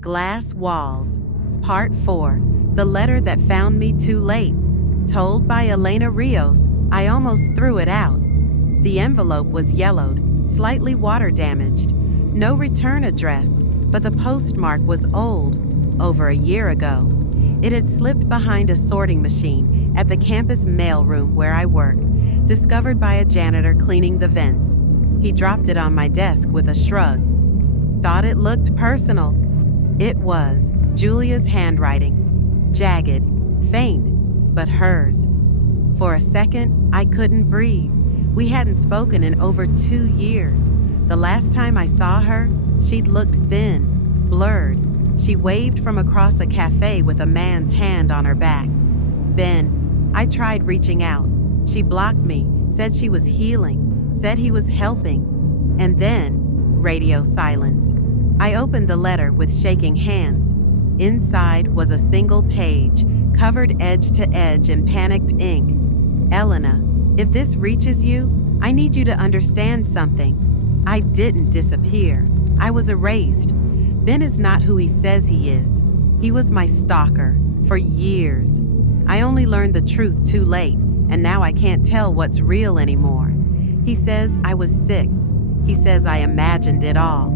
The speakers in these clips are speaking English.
Glass Walls, Part 4, The Letter That Found Me Too Late. Told by Elena Rios, I almost threw it out. The envelope was yellowed, slightly water damaged. No return address, but the postmark was old, over a year ago. It had slipped behind a sorting machine at the campus mailroom where I work, discovered by a janitor cleaning the vents. He dropped it on my desk with a shrug. Thought it looked personal. It was. Julia's handwriting. Jagged, faint, but hers. For a second, I couldn't breathe. We hadn't spoken in over 2 years. The last time I saw her, she'd looked thin, blurred. She waved from across a cafe with a man's hand on her back. Ben. I tried reaching out. She blocked me, said she was healing, said he was helping. And then, radio silence. I opened the letter with shaking hands. Inside was a single page, covered edge to edge in panicked ink. Elena, if this reaches you, I need you to understand something. I didn't disappear. I was erased. Ben is not who he says he is. He was my stalker for years. I only learned the truth too late, and now I can't tell what's real anymore. He says I was sick. He says I imagined it all.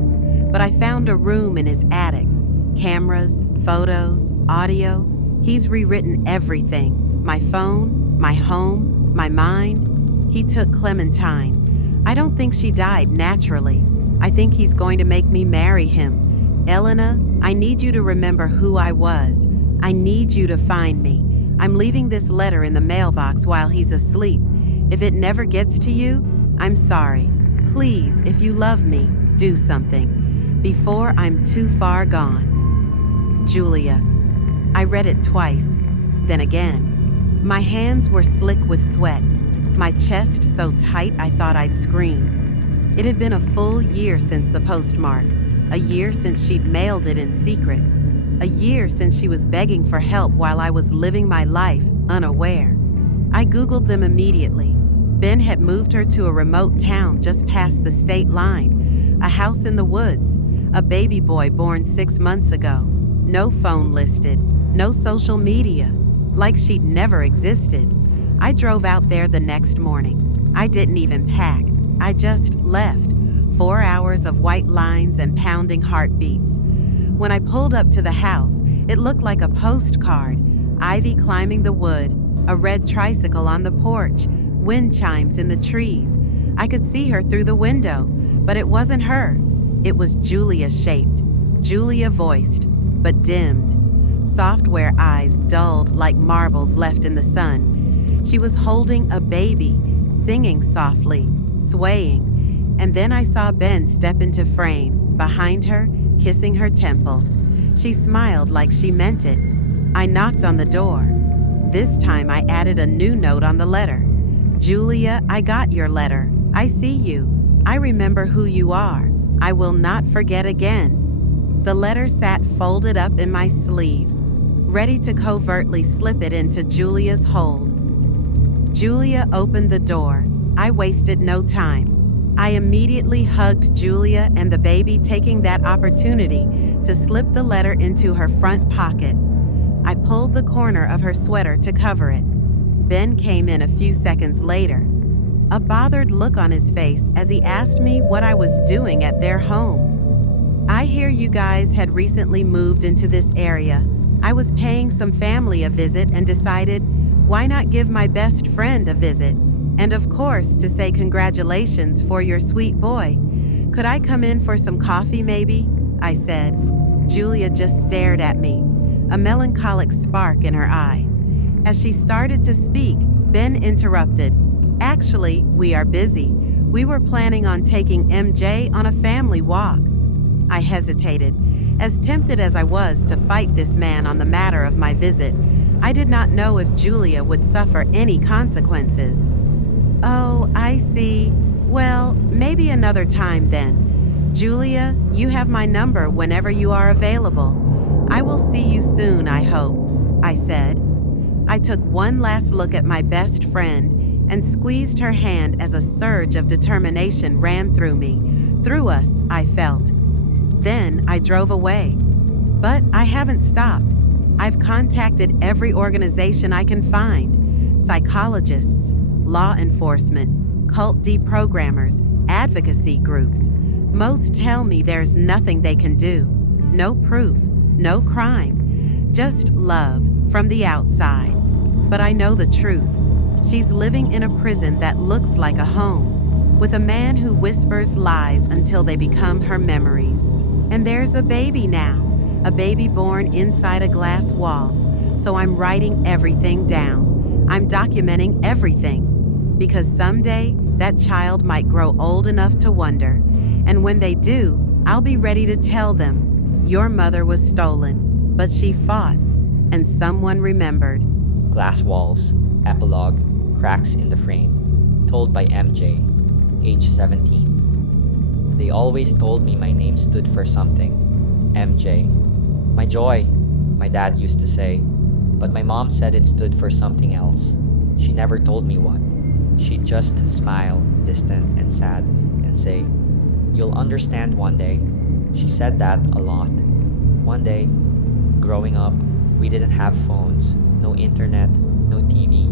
But I found a room in his attic. Cameras, photos, audio. He's rewritten everything. My phone, my home, my mind. He took Clementine. I don't think she died naturally. I think he's going to make me marry him. Elena, I need you to remember who I was. I need you to find me. I'm leaving this letter in the mailbox while he's asleep. If it never gets to you, I'm sorry. Please, if you love me, do something. Before I'm too far gone. Julia. I read it twice, then again. My hands were slick with sweat, my chest so tight I thought I'd scream. It had been a full year since the postmark, a year since she'd mailed it in secret, a year since she was begging for help while I was living my life unaware. I Googled them immediately. Ben had moved her to a remote town just past the state line, a house in the woods, a baby boy born 6 months ago. No phone listed, no social media, like she'd never existed. I drove out there the next morning. I didn't even pack. I just left. 4 hours of white lines and pounding heartbeats. When I pulled up to the house, it looked like a postcard. Ivy climbing the wood, a red tricycle on the porch, wind chimes in the trees. I could see her through the window, but it wasn't her. It was Julia shaped, Julia voiced, but dimmed. Software eyes dulled like marbles left in the sun. She was holding a baby, singing softly, swaying. And then I saw Ben step into frame, behind her, kissing her temple. She smiled like she meant it. I knocked on the door. This time I added a new note on the letter. Julia, I got your letter. I see you. I remember who you are. I will not forget again. The letter sat folded up in my sleeve, ready to covertly slip it into Julia's hold. Julia opened the door. I wasted no time. I immediately hugged Julia and the baby, taking that opportunity to slip the letter into her front pocket. I pulled the corner of her sweater to cover it. Ben came in a few seconds later, a bothered look on his face as he asked me what I was doing at their home. I hear you guys had recently moved into this area. I was paying some family a visit and decided, why not give my best friend a visit? And of course, to say congratulations for your sweet boy. Could I come in for some coffee maybe? I said. Julia just stared at me, a melancholic spark in her eye. As she started to speak, Ben interrupted. Actually, we are busy. We were planning on taking MJ on a family walk. I hesitated. As tempted as I was to fight this man on the matter of my visit, I did not know if Julia would suffer any consequences. Oh, I see. Well, maybe another time then. Julia, you have my number whenever you are available. I will see you soon, I hope, I said. I took one last look at my best friend and squeezed her hand as a surge of determination ran through me. Through us, I felt. Then I drove away. But I haven't stopped. I've contacted every organization I can find: psychologists, law enforcement, cult deprogrammers, advocacy groups. Most tell me there's nothing they can do. No proof, no crime, just love from the outside. But I know the truth. She's living in a prison that looks like a home, with a man who whispers lies until they become her memories. And there's a baby now, a baby born inside a glass wall. So I'm writing everything down. I'm documenting everything. Because someday, that child might grow old enough to wonder. And when they do, I'll be ready to tell them, your mother was stolen, but she fought, and someone remembered. Glass walls, epilogue, cracks in the frame. Told by MJ, age 17. They always told me my name stood for something. MJ. My joy, my dad used to say. But my mom said it stood for something else. She never told me what. She'd just smile, distant and sad, and say, "You'll understand one day." She said that a lot. One day, growing up, we didn't have phones, no internet, no TV.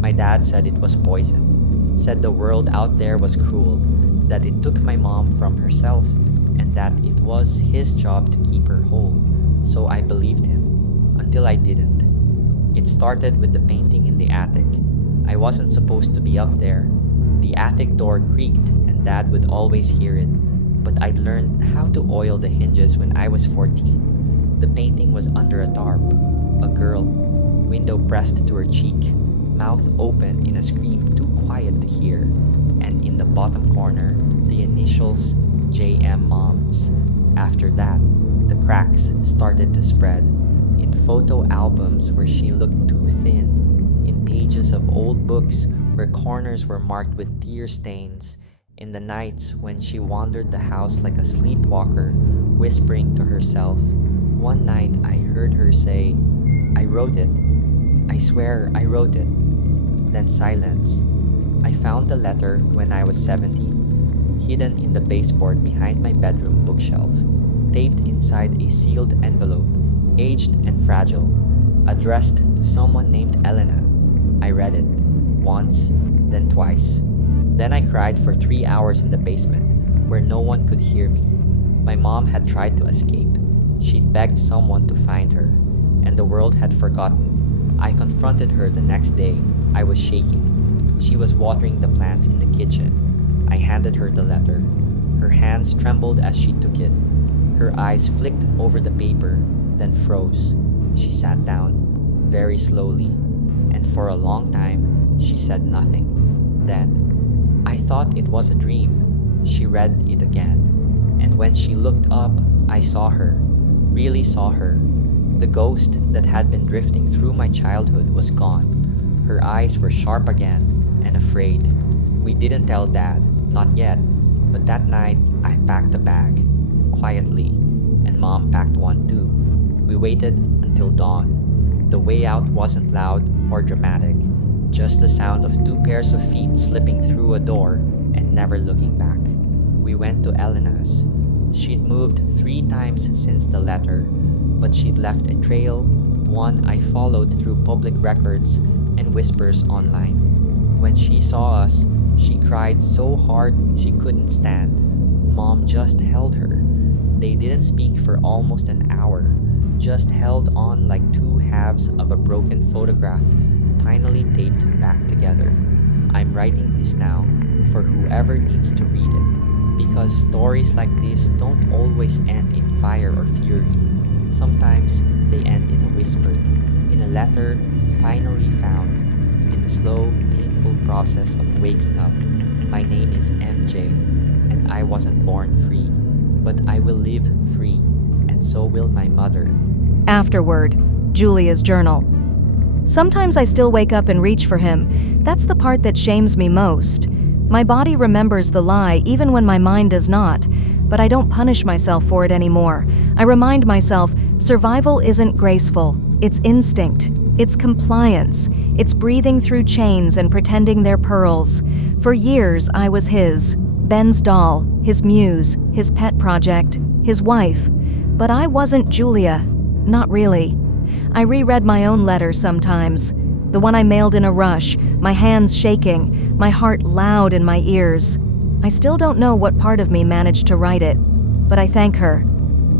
My dad said it was poison, said the world out there was cruel, that it took my mom from herself, and that it was his job to keep her whole. So I believed him, until I didn't. It started with the painting in the attic. I wasn't supposed to be up there. The attic door creaked and Dad would always hear it, but I'd learned how to oil the hinges when I was 14. The painting was under a tarp. A girl, window pressed to her cheek, mouth open in a scream too quiet to hear, and in the bottom corner, the initials JM Moms. After that, the cracks started to spread. In photo albums where she looked too thin, in pages of old books where corners were marked with tear stains, in the nights when she wandered the house like a sleepwalker, whispering to herself. One night I heard her say, "I wrote it. I swear I wrote it." Then silence. I found the letter when I was 17, hidden in the baseboard behind my bedroom bookshelf, taped inside a sealed envelope, aged and fragile, addressed to someone named Elena. I read it, once, then twice. Then I cried for 3 hours in the basement, where no one could hear me. My mom had tried to escape. She'd begged someone to find her, and the world had forgotten. I confronted her the next day. I was shaking. She was watering the plants in the kitchen. I handed her the letter. Her hands trembled as she took it. Her eyes flicked over the paper, then froze. She sat down, very slowly, and for a long time, she said nothing. Then, I thought it was a dream. She read it again, and when she looked up, I saw her, really saw her. The ghost that had been drifting through my childhood was gone. Her eyes were sharp again, and afraid. We didn't tell Dad, not yet, but that night, I packed a bag, quietly, and Mom packed one too. We waited until dawn. The way out wasn't loud or dramatic, just the sound of 2 pairs of feet slipping through a door and never looking back. We went to Elena's. She'd moved 3 times since the letter, but she'd left a trail, one I followed through public records and whispers online. When she saw us, she cried so hard she couldn't stand. Mom just held her. They didn't speak for almost an hour, just held on like 2 halves of a broken photograph, finally taped back together. I'm writing this now for whoever needs to read it, because stories like this don't always end in fire or fury. Sometimes they end in a whisper, in a letter finally found, in the slow, painful process of waking up. My name is MJ, and I wasn't born free, but I will live free, and so will my mother. Afterward, Julia's journal. Sometimes I still wake up and reach for him. That's the part that shames me most. My body remembers the lie even when my mind does not, but I don't punish myself for it anymore. I remind myself, survival isn't graceful, it's instinct. It's compliance. It's breathing through chains and pretending they're pearls. For years, I was his. Ben's doll, his muse, his pet project, his wife. But I wasn't Julia. Not really. I reread my own letter sometimes. The one I mailed in a rush, my hands shaking, my heart loud in my ears. I still don't know what part of me managed to write it, but I thank her.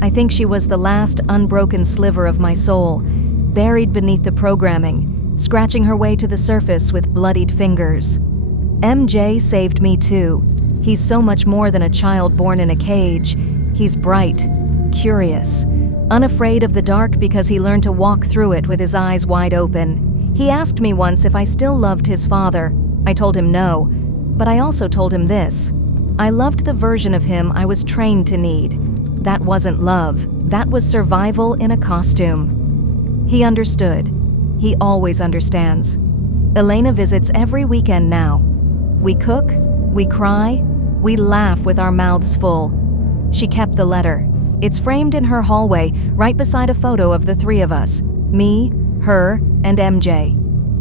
I think she was the last unbroken sliver of my soul, buried beneath the programming, scratching her way to the surface with bloodied fingers. MJ saved me too. He's so much more than a child born in a cage. He's bright, curious, unafraid of the dark because he learned to walk through it with his eyes wide open. He asked me once if I still loved his father. I told him no, but I also told him this. I loved the version of him I was trained to need. That wasn't love. That was survival in a costume. He understood. He always understands. Elena visits every weekend now. We cook, we cry, we laugh with our mouths full. She kept the letter. It's framed in her hallway, right beside a photo of the three of us, me, her, and MJ.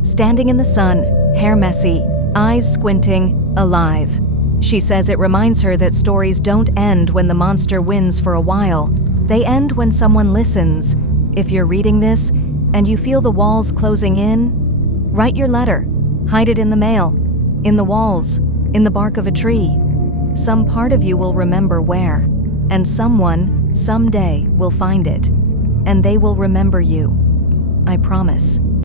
Standing in the sun, hair messy, eyes squinting, alive. She says it reminds her that stories don't end when the monster wins for a while. They end when someone listens. If you're reading this, and you feel the walls closing in, write your letter. Hide it in the mail, in the walls, in the bark of a tree. Some part of you will remember where, and someone, someday, will find it, and they will remember you. I promise.